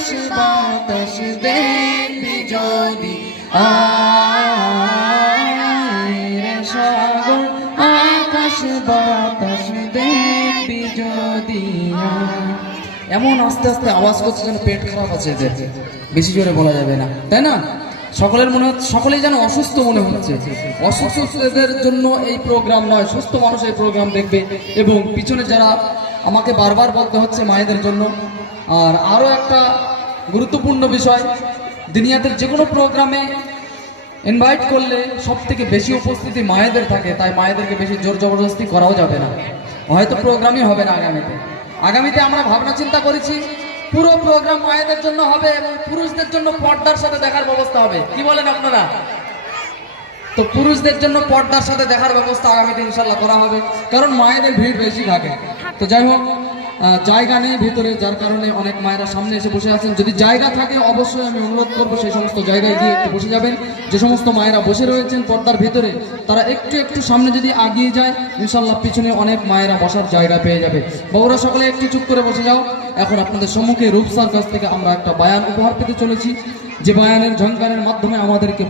আকাশ বাতাস দেখবি যদি আয় রে সাগর আকাশ বাতাস দেখবি যদি এমন আস্তে আস্তে আওয়াজ করছে যেন পেট খারাপ আছে এদের, বেশি জোরে বলা যাবে না, তাই না? সকলের মনে হচ্ছে, সকলেই যেন অসুস্থ মনে হচ্ছে। অসুস্থদের জন্য এই প্রোগ্রাম নয়, সুস্থ মানুষ এই প্রোগ্রাম দেখবে। এবং পিছনে যারা আমাকে বারবার বলতে হচ্ছে মায়েদের জন্য। আর আরও একটা গুরুত্বপূর্ণ বিষয়, দুনিয়াতে যে কোনো প্রোগ্রামে ইনভাইট করলে সব থেকে বেশি উপস্থিতি মায়েদের থাকে, তাই মায়েদেরকে বেশি জোর জবরদস্তি করাও যাবে না। হয়তো প্রোগ্রামই হবে না আগামীতে আমরা ভাবনা চিন্তা করেছি পুরো প্রোগ্রাম মায়েদের জন্য হবে এবং পুরুষদের জন্য পর্দার সাথে দেখার ব্যবস্থা হবে। কি বলেন আপনারা? তো পুরুষদের জন্য পর্দার সাথে দেখার ব্যবস্থা আগামীতে ইনশাল্লাহ করা হবে, কারণ মায়েদের ভিড় বেশি থাকে। তো যাই হোক, জায়গা নেই ভিতরে, যার কারণে অনেক মায়েরা সামনে এসে বসে আছেন। যদি জায়গা থাকে অবশ্যই আমি অনুরোধ করবো সেই সমস্ত জায়গায় গিয়ে একটু বসে যাবেন। যে সমস্ত মায়েরা বসে রয়েছেন পর্দার ভিতরে, তারা একটু সামনে যদি আগিয়ে যায় ইনশাল্লাহ পিছনে অনেক মায়েরা বসার জায়গা পেয়ে যাবে। বাবুরা সকলে একটু চুপ করে বসে যাও। এখন আপনাদের সম্মুখে রূপসার কাছ থেকে আমরা একটা বায়ান উপহার পেতে চলেছি, যে বায়ানের ঝংকারের মাধ্যমে আমাদেরকে